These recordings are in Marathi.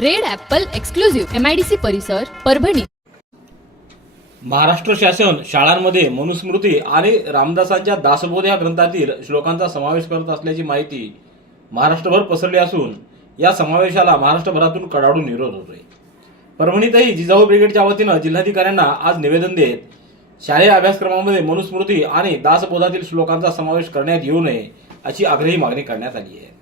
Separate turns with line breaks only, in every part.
Red apple exclusive MIDC परिसर परभणी.
महाराष्ट्र शासन शाळांमध्ये मनुस्मृती आणि रामदासांच्या दासबोध या ग्रंथातील श्लोकांचा समावेश करत असल्याची माहिती महाराष्ट्रभर पसरली असून या समावेशाला महाराष्ट्रभरातून कडाडून विरोध होतोय. परभणीतही जिजाऊ ब्रिगेडच्या वतीनं जिल्हाधिकाऱ्यांना आज निवेदन देत शालेय अभ्यासक्रमामध्ये मनुस्मृती आणि दासबोधातील श्लोकांचा समावेश करण्यात येऊ नये अशी आग्रही मागणी करण्यात आली आहे.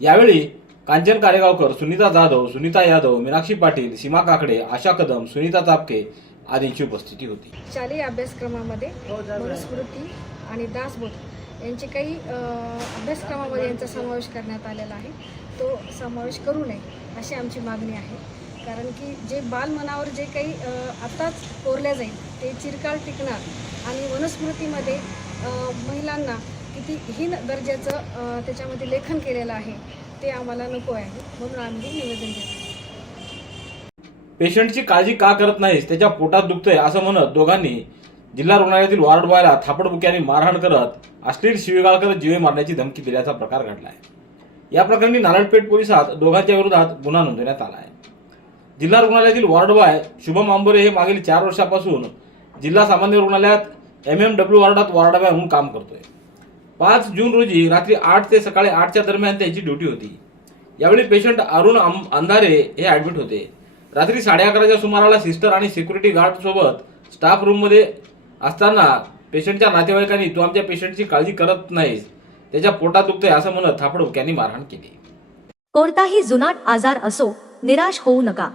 यावेळी कांचन कारेगावकर सुनीता जाधव सुनीता यादव मीनाक्षी पाटील सीमा काकडे आशा कदम सुनीता तापके आदींची उपस्थिती होती.
शालेय अभ्यासक्रमामध्ये मनुस्मृती आणि दासबोध यांचे काही अभ्यासक्रमामध्ये यांचा समावेश करण्यात आलेला आहे. तो समावेश करू नये अशी आमची मागणी आहे. कारण की जे बालमनावर जे काही आत्ताच कोरल्या जाईल ते चिरकाळ टिकणार आणि वनस्मृतीमध्ये महिलांना किती हीन दर्जाचं त्याच्यामध्ये लेखन केलेलं आहे. ते आम्हाला नको आहे. म्हणून आम्ही निवेदन देतो.
पेशंटची काळजी का करत नाहीस? त्याच्या पोटात दुखतंय असं म्हणत दोघांनी जिल्हा रुग्णालयातील वॉर्ड बॉयला थापडबुक्याने मारहाण करत अश्लील शिवीगाळ करत जीवे मारण्याची धमकी दिल्याचा प्रकार घडलाय. या प्रकरणी नारायणपेठ पोलिसात दोघांच्या विरोधात गुन्हा नोंदवण्यात आला आहे. जिल्हा रुग्णालयातील वॉर्ड बॉय शुभम आंबोरे हे मागील चार वर्षापासून जिल्हा सामान्य रुग्णालयात एम एम डब्ल्यू वॉर्डात वॉर्ड बॉय म्हणून काम करतोय. पाच जून रोजी रात्री आठ ते सकाळी आठच्या दरम्यान त्यांची ड्युटी होती. यावेळी पेशंट अरुण अंधारे हे ऍडमिट होते. रात्री साडे अकराच्या सुमाराला सिस्टर आणि सिक्युरिटी गार्ड सोबत स्टाफ रूममध्ये असताना पेशंटच्या नातेवाईकांनी तू आमच्या पेशंटची काळजी करत नाहीस. त्याच्या पोटात दुखतंय असं म्हणत थापडुक्यांनी मारहाण केली.
कोणताही जुनाट आजार असो निराश होऊ नका.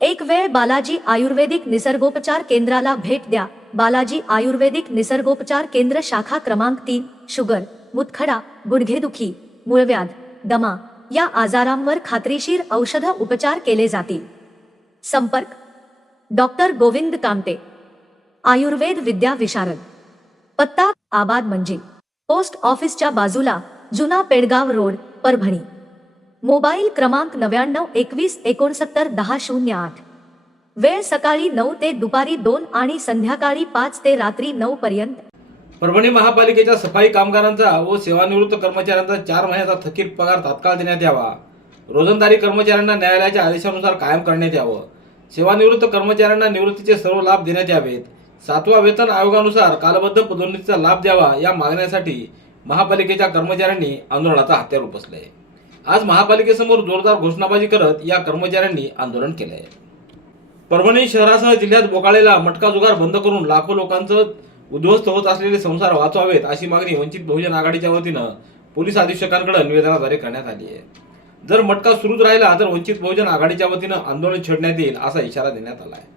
एक वेळ बालाजी आयुर्वेदिक निसर्गोपचार केंद्राला भेट द्या. बालाजी आयुर्वेदिक निसर्गोपचार केंद्र शाखा क्रमांक तीन शुगर मुतखडा गुडघेदुखी मूळव्याध दमा या आजारांवर खात्रीशीर औषध उपचार केले जातील. संपर्क. डॉक्टर गोविंद कामटे आयुर्वेद विद्या विशारद. पत्ता आबाद म्हणजे पोस्ट ऑफिसच्या बाजूला जुना पेडगाव रोड परभणी. मोबाईल क्रमांक नव्याण्णव एकवीस एकोणसत्तर दहा शून्य आठ. वेळ सकाळी नऊ ते दुपारी दोन आणि संध्याकाळी पाच ते रात्री नऊ पर्यंत.
परभणी महापालिकेच्या सफाई कामगारांचा व सेवानिवृत्त कर्मचाऱ्यांचा चार महिन्याचा थकीत पगार तात्काळ देण्यात यावा. रोजंदारी कर्मचाऱ्यांना न्यायालयाच्या आदेशानुसार कायम करण्यात यावं. सेवानिवृत्त कर्मचाऱ्यांना निवृत्तीचे सर्व लाभ देण्यात यावेत. सातवा वेतन आयोगानुसार कालबद्ध पदोन्नतीचा लाभ द्यावा या मागण्यासाठी महापालिकेच्या कर्मचाऱ्यांनी आंदोलनाचा हत्यार उपसले. आज महापालिकेसमोर जोरदार घोषणाबाजी करत या कर्मचाऱ्यांनी आंदोलन केलंय. परभणी शहरासह जिल्ह्यात बोकाळेला मटका जुगार बंद करून लाखो लोकांचं उद्ध्वस्त होत असलेले संसार वाचवावेत अशी मागणी वंचित बहुजन आघाडीच्या वतीनं पोलीस अधीक्षकांकडे निवेदनाद्वारे करण्यात आली आहे. जर मटका सुरूच राहिला तर वंचित बहुजन आघाडीच्या वतीनं आंदोलन छेडण्यात येईल असा इशारा देण्यात आला आहे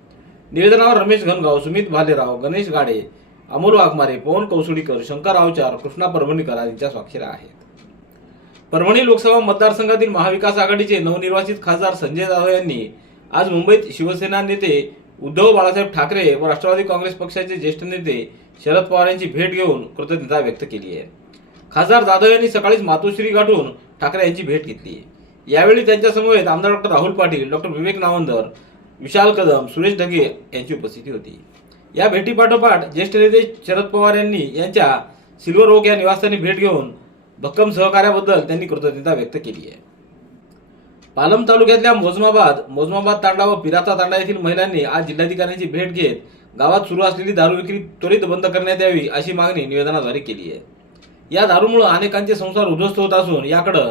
निवेदनावर रमेश घनगाव सुमित भालेराव गणेश गाडे अमोल वाघमारे पवन कौसुडीकर शंकर रावचार कृष्णा परभणीकर यांच्या स्वाक्षऱ्या आहेत. परभणी लोकसभा मतदारसंघातील महाविकास आघाडीचे नवनिर्वाचित खासदार संजय जाधव यांनी आज मुंबईत शिवसेना नेते उद्धव बाळासाहेब ठाकरे व राष्ट्रवादी काँग्रेस पक्षाचे ज्येष्ठ नेते शरद पवार यांची भेट घेऊन कृतज्ञता व्यक्त केली आहे. खासदार जाधव यांनी सकाळीच मातोश्री गाठून ठाकरे यांची भेट घेतली यावेळी त्यांच्यासमवेत आमदार डॉक्टर राहुल पाटील डॉक्टर विवेक नावंदर विशाल कदम सुरेश ढगे यांची उपस्थिती होती. या भेटीपाठोपाठ ज्येष्ठ नेते शरद पवार यांनी यांच्या सिल्वर ओक या निवासस्थानी भेट घेऊन भक्कम सहकार्याबद्दल त्यांनी कृतज्ञता व्यक्त केली आहे. पालम तालुक्यातल्या मोजमाबाद मोजमाबाद तांडा व पिराचा तांडा येथील महिलांनी आज जिल्हाधिकाऱ्यांची भेट घेत गावात सुरू असलेली दारू विक्री त्वरित बंद करण्यात यावी अशी मागणी निवेदनाद्वारे केली आहे. या दारूमुळे अनेकांचे संसार उद्ध्वस्त होत असून याकडे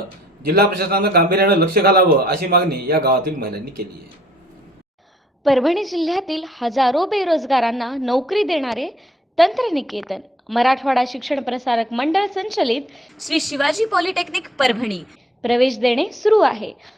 जिल्हा प्रशासनानं गांभीर्यानं लक्ष घालावं अशी मागणी या गावातील महिलांनी केली आहे.
परभणी जिल्ह्यातील हजारो बेरोजगारांना नोकरी देणारे तंत्रनिकेतन मराठवाडा शिक्षण प्रसारक मंडळ संचलित श्री शिवाजी पॉलिटेक्निक परभणी. प्रवेश देणे सुरू आहे.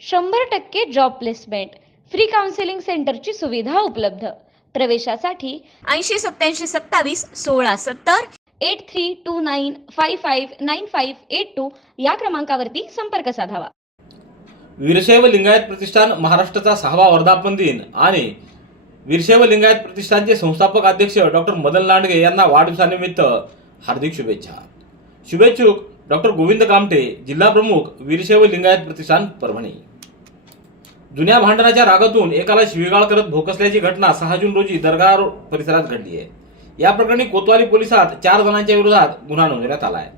शंभर टक्के जॉब प्लेसमेंट फ्री काउन्सिलिंग सेंटरची सुविधा उपलब्ध. प्रवेशासाठी ऐंशी सत्याऐंशी सत्तावीस सोळा सत्तर eight three two nine five five nine five eight two या क्रमांकावरती संपर्क साधावा.
वीरशैव लिंगायत प्रतिष्ठान महाराष्ट्राचा सहावा वर्धापन दिन आणि वीरशैव लिंगायत प्रतिष्ठानचे संस्थापक अध्यक्ष डॉक्टर मदन लांडगे यांना वाढदिवसानिमित्त हार्दिक शुभेच्छा. शुभेच्छुक डॉक्टर गोविंद कामटे जिल्हा प्रमुख वीरशैव लिंगायत प्रतिष्ठान परभणी. जुन्या भांडणाच्या रागातून एकाला शिवीगाळ करत भोकसल्याची घटना सहा जून रोजी दर्गा परिसरात घडली आहे. या प्रकरणी कोतवाली पोलिसात चार जणांच्या विरोधात गुन्हा नोंदवण्यात आला आहे.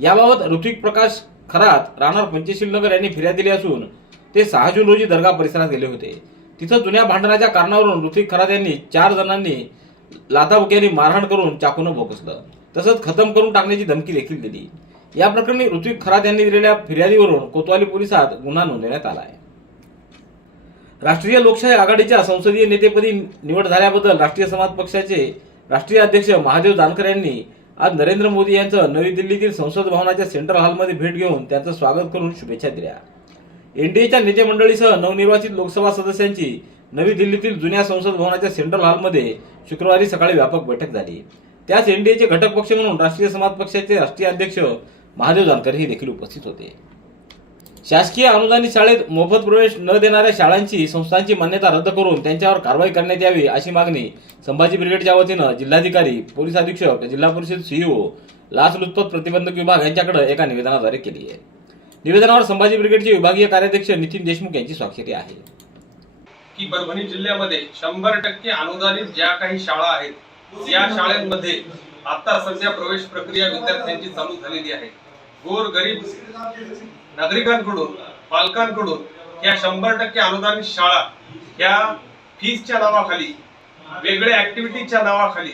याबाबत ऋत्विक प्रकाश खरात राहणार पंचशील नगर यांनी फिर्याद दिली असून ते सहा जून रोजी दर्गा परिसरात गेले होते. तिथं जुन्या भांडणाच्या कारणावरून ऋत्विक खरात यांनी चार जणांनी लाथाबुक्यांनी मारहाण करून चाकून भोकसलं. तसंच खतम करून टाकण्याची धमकी देखील दिली. या प्रकरणी ऋत्विक खरात यांनी दिलेल्या फिर्यादीवरून कोतवाली पोलिसात गुन्हा नोंदवण्यात आला आहे. राष्ट्रीय लोकशाही आघाडीच्या संसदीय नेतेपदी निवड झाल्याबद्दल राष्ट्रीय समाज पक्षाचे राष्ट्रीय अध्यक्ष महादेव जानकर यांनी आज नरेंद्र मोदी यांचं नवी दिल्लीतील संसद भवनाच्या सेंट्रल हॉलमध्ये भेट घेऊन त्यांचं स्वागत करून शुभेच्छा दिल्या. एनडीएच्या नेते मंडळीसह नवनिर्वाचित लोकसभा सदस्यांची नवी दिल्लीतील जुन्या संसद भवनाच्या सेंट्रल हॉलमध्ये शुक्रवारी सकाळी व्यापक बैठक झाली. त्याच एनडीएचे घटक पक्ष म्हणून राष्ट्रीय समाज पक्षाचे राष्ट्रीय अध्यक्ष महादेव जानकर हे देखील उपस्थित होते. शासकीय अनुदानित शाळेत मोफत प्रवेश न देणाऱ्या शाळांची संस्थांची मान्यता रद्द करून त्यांच्यावर कारवाई करण्यात यावी अशी मागणी संभाजी ब्रिगेडच्या वतीनं जिल्हाधिकारी पोलीस अधीक्षक जिल्हा परिषद सीईओ लाचलुचपत प्रतिबंधक विभाग यांच्याकडे एका निवेदनाद्वारे केली आहे. निवेदनावर संभाजी ब्रिगेडचे विभागीय कार्याध्यक्ष नितीन देशमुख यांची स्वाक्षरी आहे.
की परभणी जिल्ह्यामध्ये शंभर टक्के अनुदानित ज्या काही शाळा आहेत या शाळांमध्ये आता सध्या प्रवेश प्रक्रिया विद्यार्थ्यांची चालू झालेली आहे. गोर गरीब नागरिकांकडून पालकांकडून या शंभर टक्के अनुदानित शाळा या फीसच्या नावाखाली वेगळ्या ऍक्टिव्हिटीच्या नावाखाली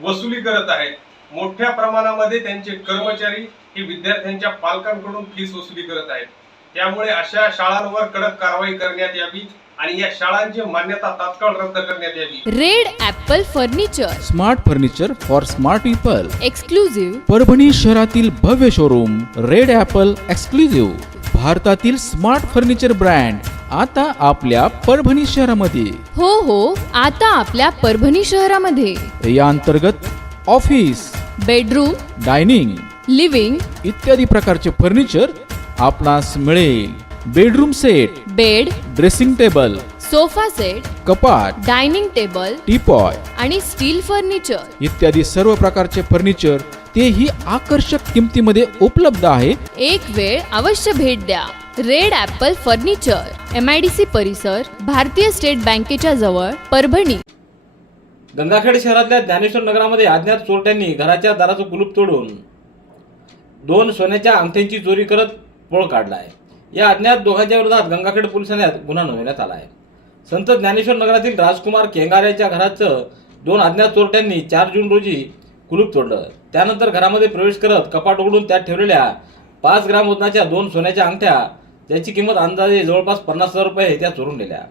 वसुली करत आहेत. मोठ्या प्रमाणामध्ये त्यांचे कर्मचारी हे विद्यार्थ्यांच्या पालकांकडून फीस वसुली करत आहेत. त्यामुळे अशा शाळांवर कडक कारवाई करण्यात यावी. आणि या शाळांची मान्यता तात्काळ रद्द करण्यात यावी.
Red apple furniture.
Smart furniture for smart people.
Exclusive
Parbhani शहरातील भव्य शोरूम रेड ॲपल एक्सक्लुझिव्ह भारतातील स्मार्ट फर्निचर ब्रँड आता आपल्या परभणी शहरामध्ये.
हो हो आता आपल्या परभणी शहरामध्ये.
या अंतर्गत ऑफिस
बेडरूम
डायनिंग
लिव्हिंग
इत्यादी प्रकारचे फर्निचर आपणास मिळेल. Bedroom set
bed
dressing table
sofa set
कपाट
डायनिंग टेबल
टीपॉय
आणि स्टील फर्निचर.
इत्यादी सर्व प्रकारचे फर्निचर तेही आकर्षक किमतीमध्ये उपलब्ध आहे.
एक वेळ अवश्य भेट द्या. Red apple furniture M I D C परिसर भारतीय स्टेट बँकेच्या जवळ परभणी.
गंगाखेड शहरातल्या ज्ञानेश्वर नगरामध्ये अज्ञात चोरट्यांनी घराच्या दाराचं कुलूप तोडून दोन सोन्याच्या अंगठ्यांची चोरी करत पळ काढलाय. या अज्ञात दोघांच्या विरोधात गंगाखेड पोलीस गुन्हा नोंदवण्यात आला आहे. संत ज्ञानेश्वर नगरातील राजकुमार केंगाऱ्याच्या घराचं दोन अज्ञात चोरट्यांनी चार जून रोजी कुलूप तोडलं. त्यानंतर घरामध्ये प्रवेश करत कपाट उघडून त्यात ठेवलेल्या पाच ग्राम वजनाच्या दोन सोन्याच्या अंगठ्या ज्याची किंमत अंदाजे जवळपास पन्नास हजार रुपये त्या चोरून नेल्या.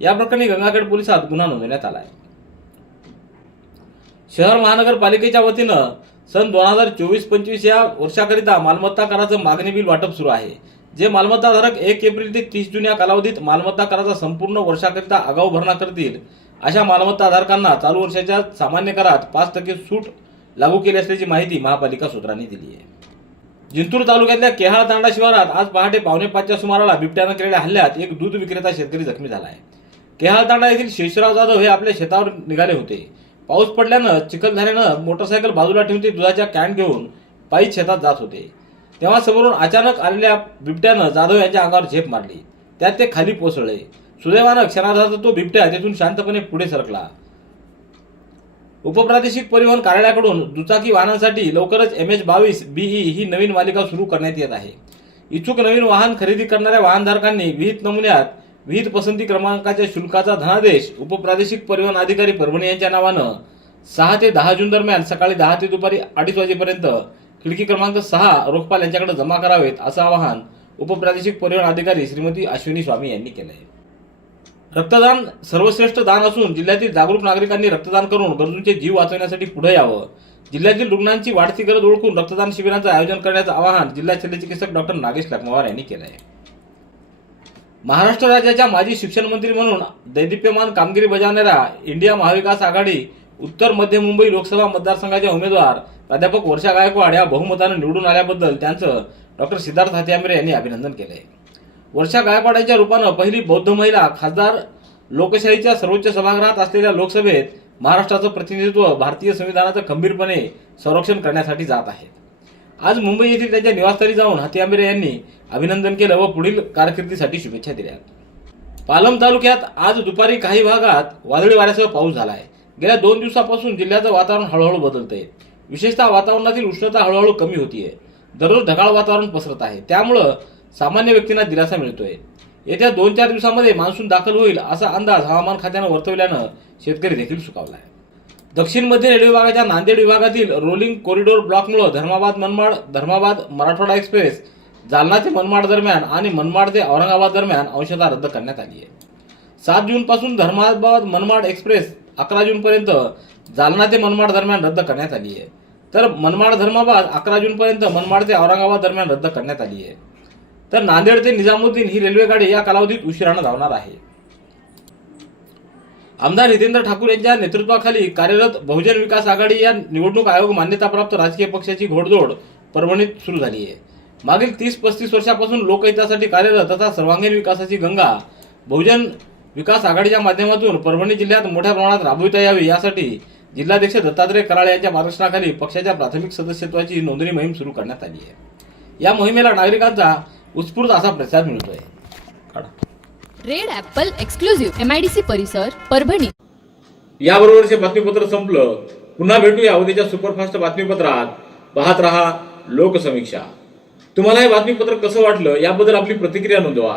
या प्रकरणी गंगाखेड पोलिसात गुन्हा नोंदवण्यात आला आहे. शहर महानगरपालिकेच्या वतीनं सन दोन हजार चोवीस पंचवीस या वर्षाकरिता मालमत्ता कराचं मागणी बिल वाटप सुरू आहे. जे मालमत्ताधारक एक एप्रिल ते तीस जून या कालावधीत मालमत्ता कराचा संपूर्ण वर्षाकरिता आगाऊ भरणा करतील अशा मालमत्ताधारकांना चालू वर्षाच्या सामान्य करात पाच टक्के सूट लागू केली असल्याची माहिती महापालिका सूत्रांनी दिली आहे. जिंतूर तालुक्यातल्या केहाळ तांडा शिवारात आज पहाटे पावणे पाचच्या सुमाराला बिबट्यानं केलेल्या हल्ल्यात एक दूध विक्रेता शेतकरी जखमी झाला आहे. केहाळ तांडा येथील शेषराव जाधव हे आपल्या शेतावर निघाले होते. पाऊस पडल्यानं चिखल झाल्यानं मोटरसायकल बाजूला ठेवून ते दुधाच्या कॅन घेऊन पायी शेतात जात होते. तेव्हा समोरून अचानक आलेल्या बिबट्यानं जाधव यांच्या अंगावर झेप मारली. त्यात ते खाली कोसळले. सुदैवानं क्षणार्धात तो बिबट्या तेथून शांतपणे पुढे सरकला. उपप्रादेशिक परिवहन कार्यालयाकडून दुचाकी वाहनांसाठी लवकरच एम एच बावीस बीई ही नवीन मालिका सुरू करण्यात येत आहे. इच्छुक नवीन वाहन खरेदी करणाऱ्या वाहनधारकांनी विहित नमुन्यात विहित पसंती क्रमांकाच्या शुल्काचा धनादेश उपप्रादेशिक परिवहन अधिकारी परभणी यांच्या नावानं सहा ते दहा जून दरम्यान सकाळी दहा ते दुपारी अडीच वाजेपर्यंत खिडकी क्रमांक सहा रोखपाल यांच्याकडे जमा करावेत असं आवाहन उपप्रादेशिक परिवहन अधिकारी श्रीमती अश्विनी स्वामी यांनी केलं आहे रक्तदान सर्वश्रेष्ठ दान असून जिल्ह्यातील जागरूक नागरिकांनी रक्तदान करून गरजूंचे जीव वाचवण्यासाठी पुढे यावं. जिल्ह्यातील रुग्णांची वाढती गरज ओळखून रक्तदान शिबिरांचं आयोजन करण्याचं आवाहन जिल्हा शल्यचिकित्सक डॉक्टर नागेश लखमावार यांनी केलं आहे महाराष्ट्र राज्याच्या माजी शिक्षण मंत्री म्हणून दैदिप्यमान कामगिरी बजावणाऱ्या इंडिया महाविकास आघाडी उत्तर मध्य मुंबई लोकसभा मतदारसंघाच्या उमेदवार प्राध्यापक वर्षा गायकवाड या बहुमतानं निवडून आल्याबद्दल त्यांचं डॉक्टर सिद्धार्थ हातेआंबरे यांनी अभिनंदन केलंय वर्षा गायकवाडाच्या रूपानं पहिली बौद्ध महिला खासदार लोकशाहीच्या सर्वोच्च सभागृहात असलेल्या लोकसभेत महाराष्ट्राचं प्रतिनिधित्व भारतीय संविधानाचं खंबीरपणे संरक्षण करण्यासाठी जात आहेत. आज मुंबई येथील त्यांच्या निवासस्थानी जाऊन हाती यांनी अभिनंदन केलं व पुढील कारकिर्दीसाठी शुभेच्छा दिल्या. पालम तालुक्यात आज दुपारी काही भागात वादळी वाऱ्यासह पाऊस झाला आहे. गेल्या दोन दिवसापासून जिल्ह्याचं वातावरण हळूहळू बदलतंय. विशेषतः वातावरणातील उष्णता हळूहळू कमी होतीये. दररोज ढगाळ वातावरण पसरत आहे. त्यामुळं सामान्य व्यक्तींना दिलासा मिळतोय. येत्या दोन चार दिवसामध्ये मान्सून दाखल होईल असा अंदाज हवामान खात्यानं वर्तवल्यानं शेतकरी देखील सुकावला आहे दक्षिण मध्य रेल्वे विभागाच्या नांदेड विभागातील रोलिंग कॉरिडॉर ब्लॉकमुळे धर्माबाद मनमाड धर्माबाद मराठवाडा एक्सप्रेस जालना ते मनमाड दरम्यान आणि मनमाड ते औरंगाबाद दरम्यान अंशतः रद्द करण्यात आली आहे सात जूनपासून धर्माबाद मनमाड एक्सप्रेस अकरा जूनपर्यंत जालना ते मनमाड दरम्यान रद्द करण्यात आली आहे. तर मनमाड धर्माबाद अकरा जूनपर्यंत मनमाड ते औरंगाबाद दरम्यान रद्द करण्यात आली आहे. तर नांदेड ते निजामुद्दीन ही रेल्वेगाडी या कालावधीत उशिरानं धावणार आहे. आमदार हितेंद्र ठाकूर यांच्या नेतृत्वाखाली कार्यरत बहुजन विकास आघाडी या निवडणूक आयोग मान्यताप्राप्त राजकीय पक्षाची घोडदोड परभणीत सुरू झाली आहे. मागील तीस पस्तीस वर्षापासून लोकहितासाठी कार्यरत तथा सर्वांगीण विकासाची गंगा बहुजन विकास आघाडीच्या माध्यमातून परभणी जिल्ह्यात मोठ्या प्रमाणात राबविता यावी यासाठी जिल्हाध्यक्ष दत्तात्रय कराळे यांच्या मार्गदर्शनाखाली पक्षाच्या प्राथमिक सदस्यत्वाची नोंदणी मोहीम सुरू करण्यात आली आहे. या मोहिमेला नागरिकांचा उत्स्फूर्त असा प्रतिसाद मिळतोय.
Red apple exclusive M I D C परिसर परभणी.
याबरोबरचे बातमीपत्र संपलं. पुन्हा भेटूया उद्याच्या सुपरफास्ट बातमीपत्रात. पाहत रहा लोकसमीक्षा. तुम्हाला हे बातमीपत्र कसं वाटलं याबद्दल आपली प्रतिक्रिया नोंदवा.